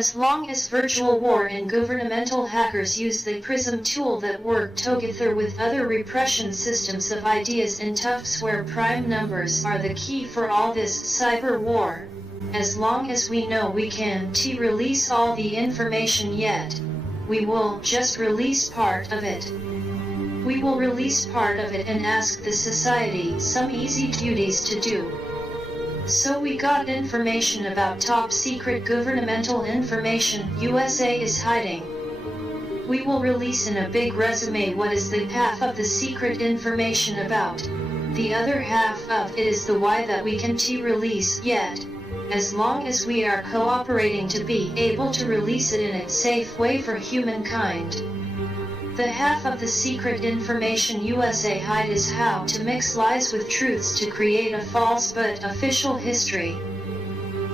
As long as virtual war and governmental hackers use the PRISM tool that work together with other repression systems of ideas and toughs where prime numbers are the key for all this cyber war. As long as we know we can't release all the information yet, we will just release part of it. We will release part of it and ask the society some easy duties to do. So we got information about top secret governmental information USA is hiding. We will release in a big resume what is the half of the secret information about. The other half of it is the why that we can't release yet. As long as we are cooperating to be able to release it in a safe way for humankind. The half of the secret information USA hide is how to mix lies with truths to create a false but official history.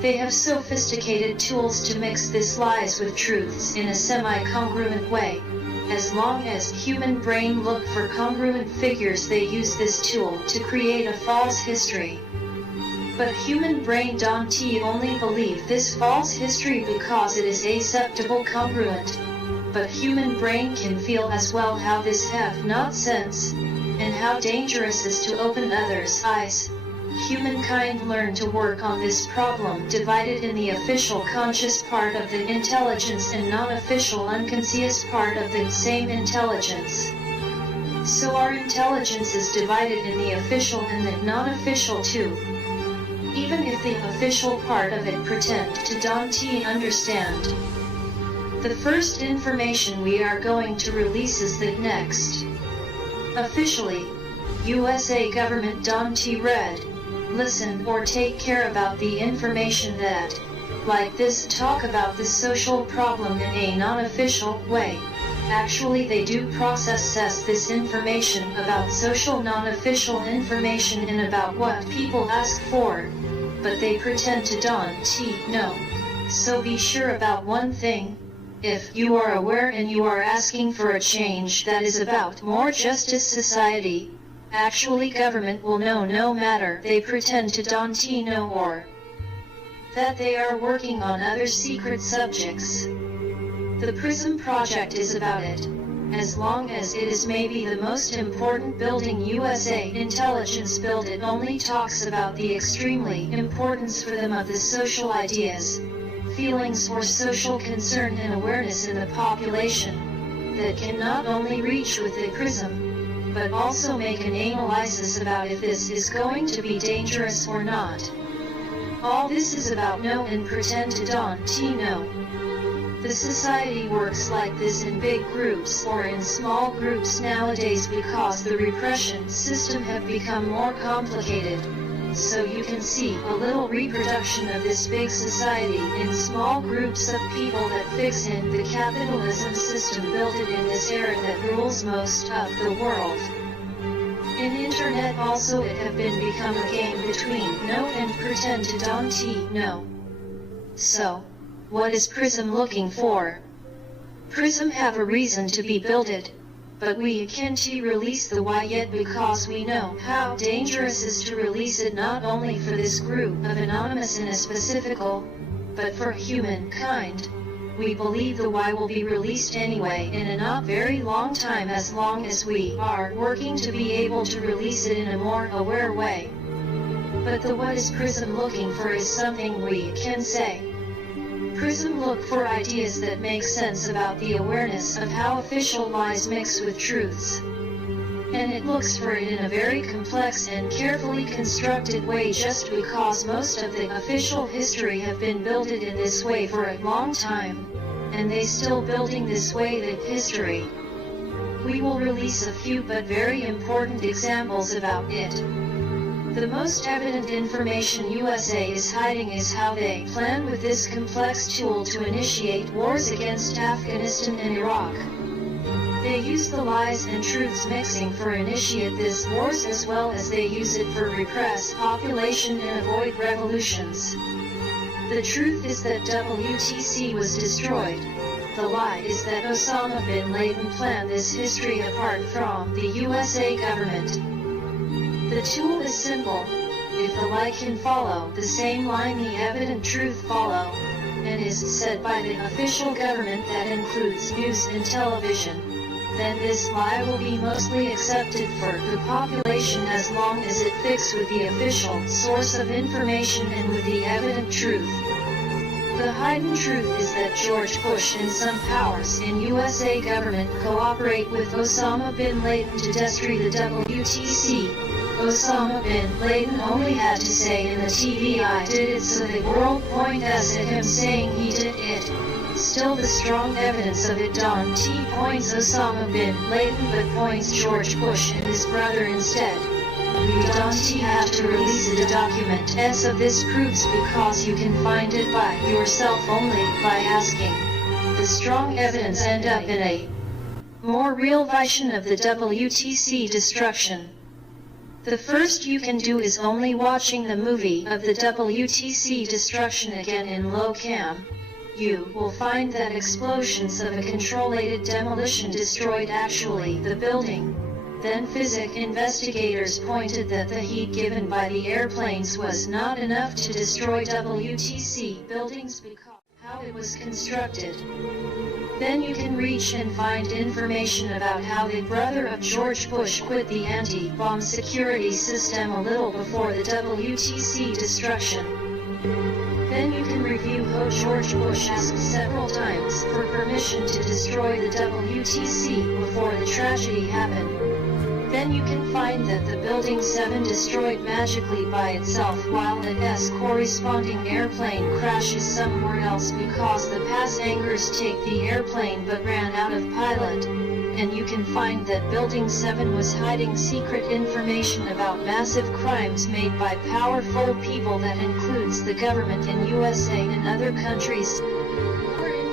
They have sophisticated tools to mix these lies with truths in a semi-congruent way. As long as human brain look for congruent figures, they use this tool to create a false history. But human brain don't only believe this false history because it is acceptable congruent. But human brain can feel as well how this have not sense, and how dangerous is to open others' eyes. Humankind learned to work on this problem divided in the official conscious part of the intelligence and non-official unconscious part of the same intelligence. So our intelligence is divided in the official and the non-official too. Even if the official part of it pretend to don't understand. The first information we are going to release is the next. Officially, USA government don't read, listen or take care about the information that, like this, talk about this social problem in a non-official way. Actually they do process this information about social non-official information and about what people ask for, but they pretend to don't know. So be sure about one thing. If you are aware and you are asking for a change that is about more justice society, actually government will know no matter they pretend to don't know or that they are working on other secret subjects. The PRISM project is about it. As long as it is maybe the most important building USA intelligence build, it only talks about the extremely importance for them of the social ideas, feelings or social concern and awareness in the population, that can not only reach with the PRISM, but also make an analysis about if this is going to be dangerous or not. All this is about know and pretend to don't know. The society works like this in big groups or in small groups nowadays because the repression system have become more complicated. So you can see a little reproduction of this big society in small groups of people that fix in the capitalism system built it in this era that rules most of the world. In internet also it have been become a game between know and pretend to don't know. So, what is PRISM looking for? PRISM have a reason to be builded. But we can't release the why yet because we know how dangerous is to release it not only for this group of anonymous in a specifical, but for humankind. We believe the why will be released anyway in a not very long time as long as we are working to be able to release it in a more aware way. But the what is PRISM looking for is something we can say. PRISM look for ideas that make sense about the awareness of how official lies mix with truths. And it looks for it in a very complex and carefully constructed way just because most of the official history have been builded in this way for a long time, and they still building this way the history. We will release a few but very important examples about it. The most evident information USA is hiding is how they plan with this complex tool to initiate wars against Afghanistan and Iraq. They use the lies and truths mixing for initiate these wars as well as they use it for repress population and avoid revolutions. The truth is that WTC was destroyed. The lie is that Osama bin Laden planned this history apart from the USA government. The tool is simple. If the lie can follow the same line the evident truth follow, and is said by the official government that includes news and television, then this lie will be mostly accepted for the population as long as it fits with the official source of information and with the evident truth. The hidden truth is that George Bush and some powers in USA government cooperate with Osama bin Laden to destroy the WTC. Osama bin Laden only had to say in the TV, "I did it," so the world points at him saying he did it. Still, the strong evidence of it don't points Osama bin Laden but points George Bush and his brother instead. You don't have to release the document of this proofs because you can find it by yourself only by asking. The strong evidence end up in a more real vision of the WTC destruction. The first you can do is only watching the movie of the WTC destruction again in low cam. You will find that explosions of a controlled demolition destroyed actually the building. Then physics investigators pointed that the heat given by the airplanes was not enough to destroy WTC buildings because how it was constructed. Then you can reach and find information about how the brother of George Bush quit the anti-bomb security system a little before the WTC destruction. Then you can review how George Bush asked several times for permission to destroy the WTC before the tragedy happened. Then you can find that the Building 7 destroyed magically by itself while its corresponding airplane crashes somewhere else because the passengers take the airplane but ran out of pilot. And you can find that Building 7 was hiding secret information about massive crimes made by powerful people that includes the government in USA and other countries.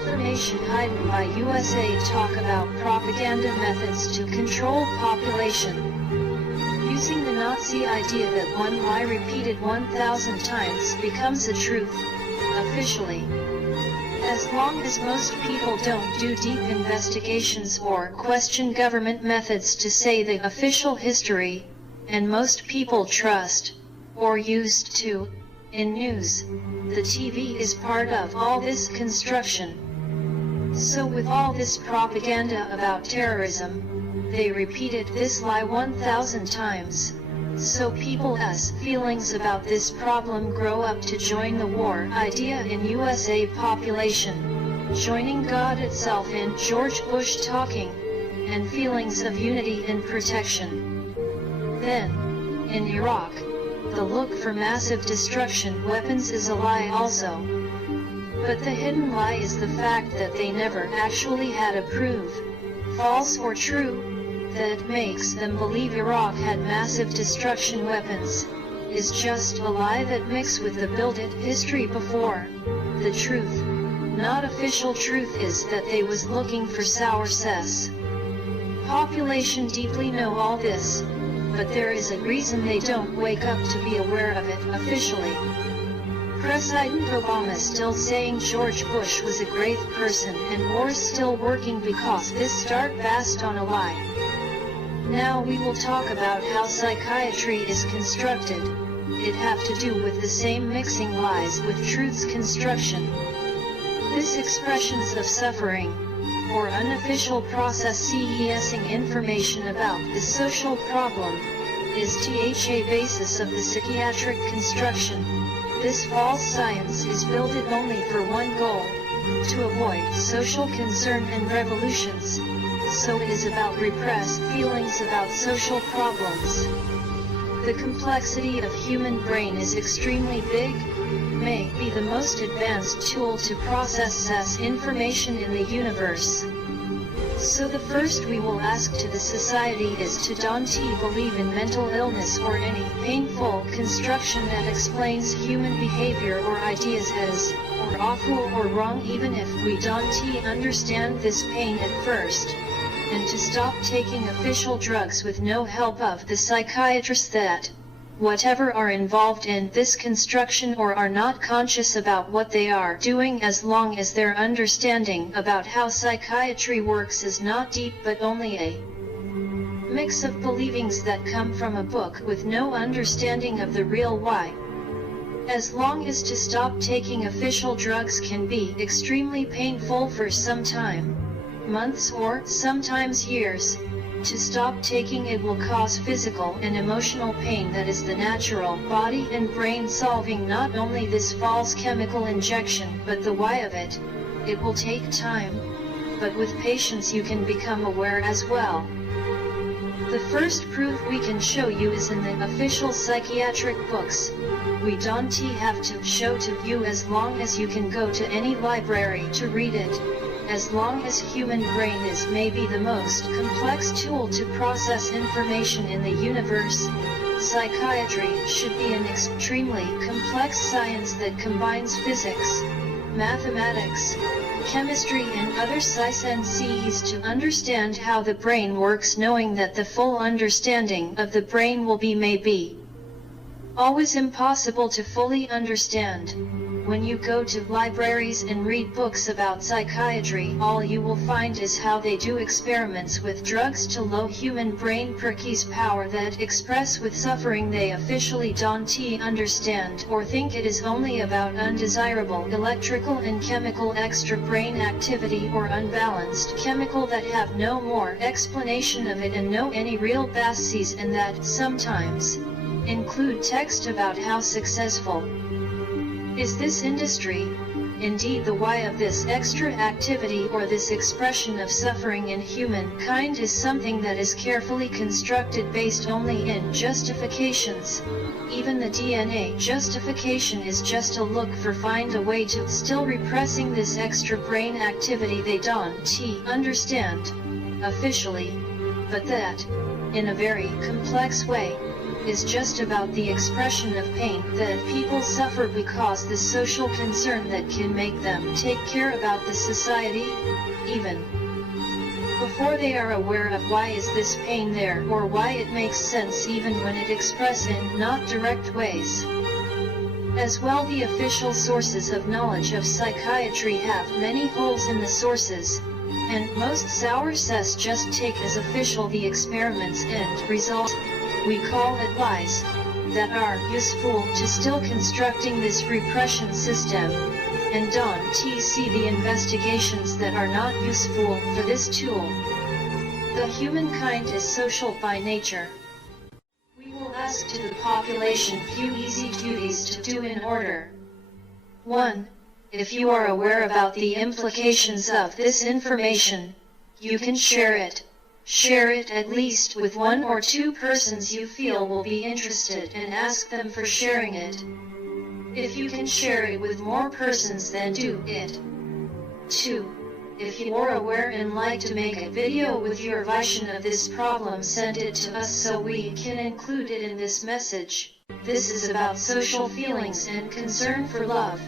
Information hidden by USA talk about propaganda methods to control population. Using the Nazi idea that one lie repeated 1,000 times becomes a truth, officially. As long as most people don't do deep investigations or question government methods to say the official history, and most people trust, or used to, in news, the TV is part of all this construction. So with all this propaganda about terrorism, they repeated this lie 1,000 times. So people's feelings about this problem grow up to join the war idea in USA population, joining God itself in George Bush talking, and feelings of unity and protection. Then, in Iraq, the look for massive destruction weapons is a lie also. But the hidden lie is the fact that they never actually had a proof, false or true, that makes them believe Iraq had massive destruction weapons, is just a lie that mixed with the built-it history before. The truth, not official truth, is that they was looking for sour cess. Population deeply know all this, but there is a reason they don't wake up to be aware of it officially. President Obama still saying George Bush was a great person and war's still working because this start based on a lie. Now we will talk about how psychiatry is constructed. It have to do with the same mixing lies with truth's construction. This expressions of suffering, or unofficial processing information about the social problem, is a basis of the psychiatric construction. This false science is built only for one goal, to avoid social concern and revolutions, so it is about repressed feelings about social problems. The complexity of human brain is extremely big, may be the most advanced tool to process information in the universe. So the first we will ask to the society is to don't believe in mental illness or any painful construction that explains human behavior or ideas as, or awful or wrong, even if we don't understand this pain at first, and to stop taking official drugs with no help of the psychiatrists that, whatever are involved in this construction or are not conscious about what they are doing, as long as their understanding about how psychiatry works is not deep but only a mix of believings that come from a book with no understanding of the real why. As long as to stop taking official drugs can be extremely painful for some time, months or sometimes years, to stop taking it will cause physical and emotional pain that is the natural body and brain solving not only this false chemical injection but the why of it. It will take time, but with patience you can become aware as well. The first proof we can show you is in the official psychiatric books. We don't have to show to you as long as you can go to any library to read it. As long as human brain is maybe the most complex tool to process information in the universe, psychiatry should be an extremely complex science that combines physics, mathematics, chemistry and other sciences to understand how the brain works, knowing that the full understanding of the brain will be maybe always impossible to fully understand. When you go to libraries and read books about psychiatry, all you will find is how they do experiments with drugs to low human brain perky's power that express with suffering they officially don't understand or think it is only about undesirable electrical and chemical extra brain activity or unbalanced chemical that have no more explanation of it and no any real bases, and that sometimes include text about how successful is this industry. Indeed, the why of this extra activity or this expression of suffering in humankind is something that is carefully constructed based only in justifications. Even the DNA justification is just a look for find a way to still repressing this extra brain activity they don't understand officially, but that, in a very complex way, is just about the expression of pain that people suffer because the social concern that can make them take care about the society, even before they are aware of why is this pain there or why it makes sense even when it expressed in not direct ways. As well, the official sources of knowledge of psychiatry have many holes in the sources, and most sources just take as official the experiments and results. We call it lies, that are useful to still constructing this repression system, and don't see the investigations that are not useful for this tool. The humankind is social by nature. We will ask to the population few easy duties to do in order. 1. If you are aware about the implications of this information, you can share it. Share it at least with 1 or 2 persons you feel will be interested and ask them for sharing it. If you can share it with more persons, then do it. 2. If you are aware and like to make a video with your vision of this problem, send it to us so we can include it in this message. This is about social feelings and concern for love,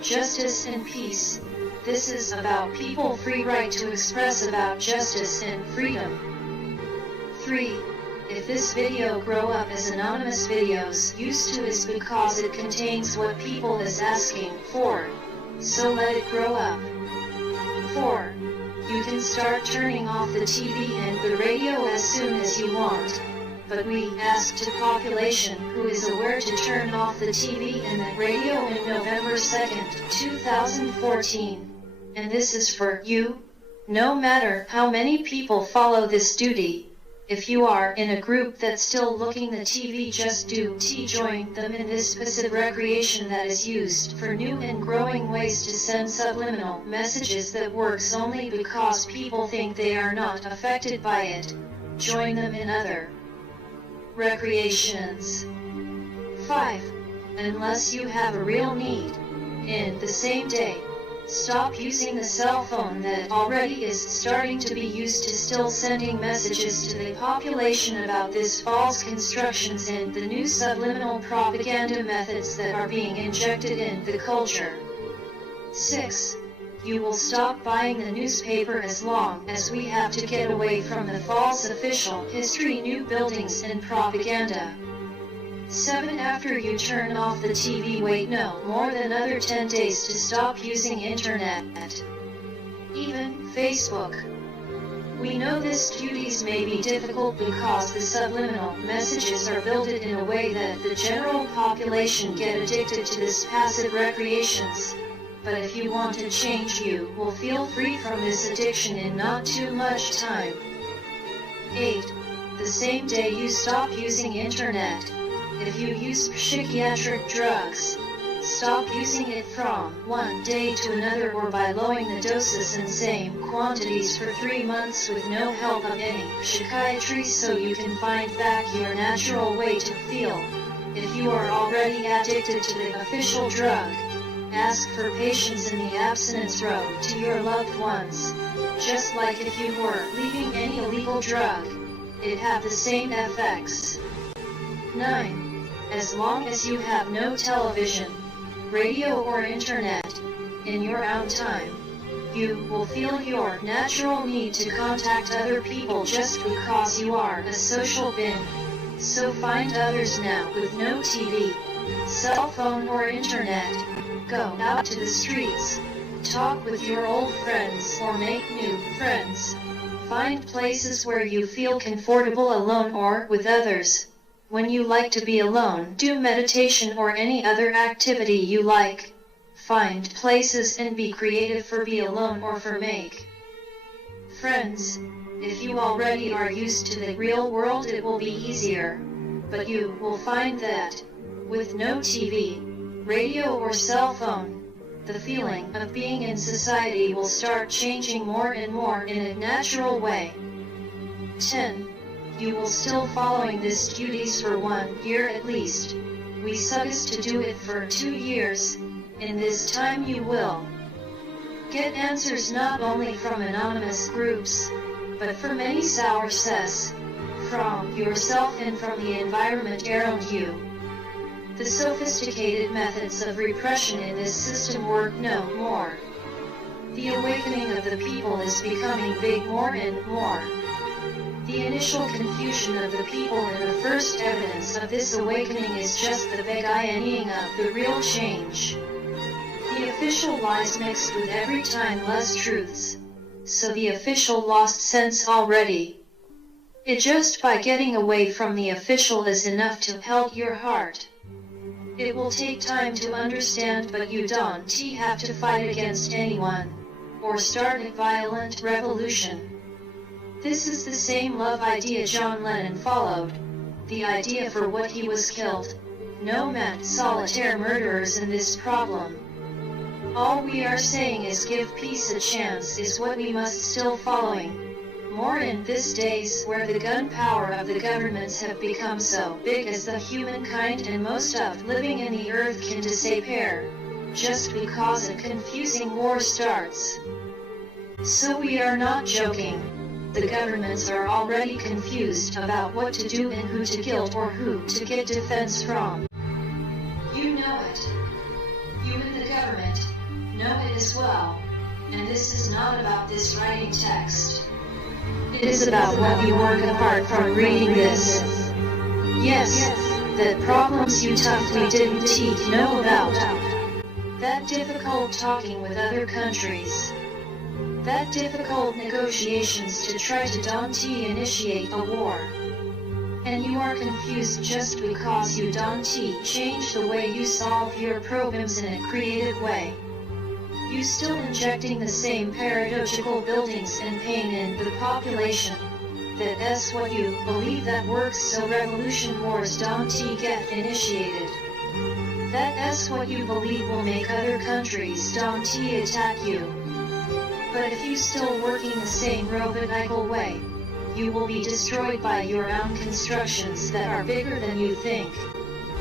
justice and peace. This is about people free right to express about justice and freedom. 3. If this video grow up as anonymous videos used to is because it contains what people is asking for, so let it grow up. 4. You can start turning off the TV and the radio as soon as you want, but we ask the population who is aware to turn off the TV and the radio in November 2nd, 2014. And this is for you, no matter how many people follow this duty. If you are in a group that's still looking the TV, just do join them in this specific recreation that is used for new and growing ways to send subliminal messages that works only because people think they are not affected by it. Join them in other recreations. 5. Unless you have a real need, in the same day, stop using the cell phone that already is starting to be used to still sending messages to the population about this false constructions and the new subliminal propaganda methods that are being injected in the culture. 6. You will stop buying the newspaper as long as we have to get away from the false official history, new buildings and propaganda. 7. After you turn off the TV, wait no more than another 10 days to stop using internet, even Facebook. We know this duties may be difficult because the subliminal messages are built in a way that the general population get addicted to this passive recreations. But if you want to change, you will feel free from this addiction in not too much time. 8. The same day you stop using internet. If you use psychiatric drugs, stop using it from one day to another or by lowering the doses in same quantities for 3 months with no help of any psychiatry so you can find back your natural way to feel. If you are already addicted to the official drug, ask for patience in the abstinence road to your loved ones. Just like if you were leaving any illegal drug, it have the same effects. 9. As long as you have no television, radio or internet, in your own time, you will feel your natural need to contact other people just because you are a social being. So find others now with no TV, cell phone or internet. Go out to the streets, talk with your old friends or make new friends. Find places where you feel comfortable alone or with others. When you like to be alone, do meditation or any other activity you like. Find places and be creative for be alone or for make friends. If you already are used to the real world, it will be easier. But you will find that, with no TV, radio or cell phone, the feeling of being in society will start changing more and more in a natural way. 10. You will still following these duties for 1 year at least. We suggest to do it for 2 years. In this time you will get answers not only from anonymous groups, but from many sources, from yourself and from the environment around you. The sophisticated methods of repression in this system work no more. The awakening of the people is becoming big more and more. The initial confusion of the people and the first evidence of this awakening is just the beginning of the real change. The official lies mixed with every time less truths, so the official lost sense already. It just by getting away from the official is enough to help your heart. It will take time to understand, but you don't have to fight against anyone, or start a violent revolution. This is the same love idea John Lennon followed, the idea for what he was killed. No mass solitaire murderers in this problem. All we are saying is give peace a chance is what we must still following. More in these days where the gun power of the governments have become so big as the humankind and most of living in the earth can disappear, just because a confusing war starts. So we are not joking. The governments are already confused about what to do and who to kill or who to get defense from. You know it. You in the government know it as well. And this is not about this writing text. It is about what you work apart from reading this. Yes, that problems you toughly didn't know about. That difficult talking with other countries. That difficult negotiations to try to don't initiate a war. And you are confused just because you don't change the way you solve your problems in a creative way. You still injecting the same paradoxical buildings and pain in the population. That's what you believe that works so revolution wars don't get initiated. That's what you believe will make other countries don't attack you. But if you still working the same robotical way, you will be destroyed by your own constructions that are bigger than you think.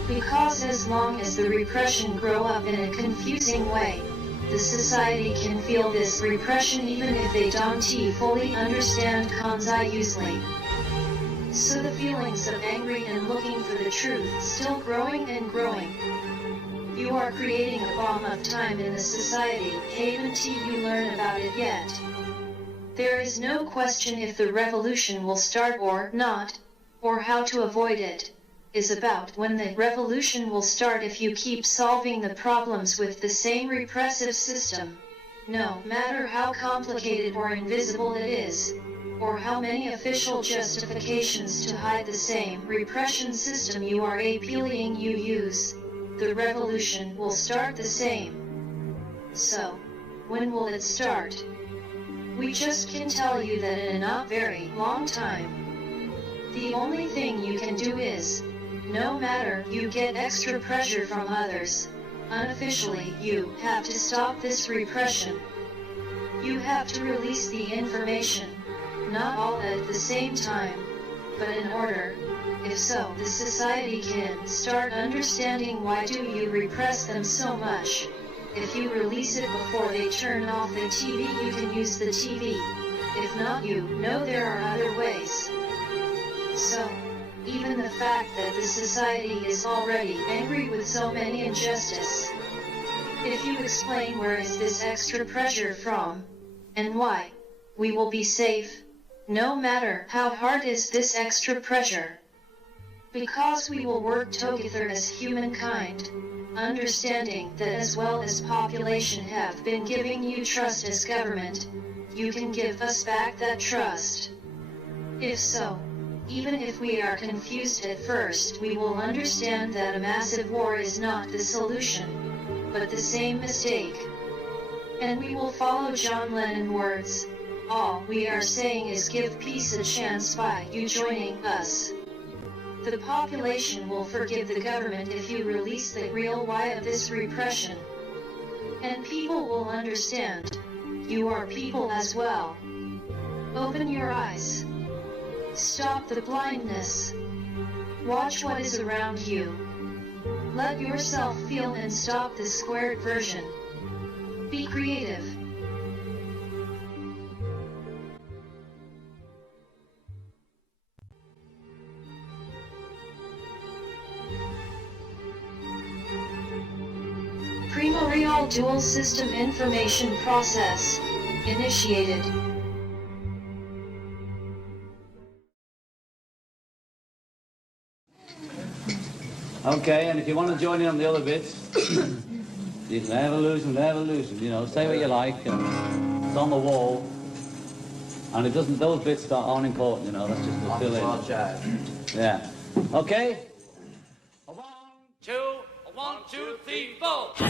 Because as long as the repression grow up in a confusing way, the society can feel this repression even if they don't fully understand Kanzai usually. So the feelings of angry and looking for the truth still growing and growing. You are creating a bomb of time in the society, haven't you learned about it yet? There is no question if the revolution will start or not, or how to avoid it, is about when the revolution will start if you keep solving the problems with the same repressive system, no matter how complicated or invisible it is. or how many official justifications to hide the same repression system you are appealing you use, the revolution will start the same. So, when will it start? We just can tell you that in a not very long time. The only thing you can do is, no matter you get extra pressure from others, unofficially you have to stop this repression. You have to release the information, not all at the same time, but in order. If so, the society can start understanding why do you repress them so much. If you release it before they turn off the TV, you can use the TV. If not, you know there are other ways. So, even the fact that the society is already angry with so many injustice. If you explain where is this extra pressure from, and why, we will be safe, no matter how hard is this extra pressure. Because we will work together as humankind, understanding that as well as population have been giving you trust as government, you can give us back that trust. If so, even if we are confused at first, we will understand that a massive war is not the solution, but the same mistake. And we will follow John Lennon's words, all we are saying is give peace a chance by you joining us. The population will forgive the government if you release the real why of this repression. And people will understand, you are people as well. Open your eyes. Stop the blindness. Watch what is around you. Let yourself feel and stop the squared version. Be creative. Primordial dual system information process initiated. Okay, and if you want to join in on the other bits, you can have a illusion, you know, say what you like, and it's on the wall, and it doesn't, those bits aren't important, you know, that's just to fill in. Yeah. Okay? A 1, 2, 3, 4.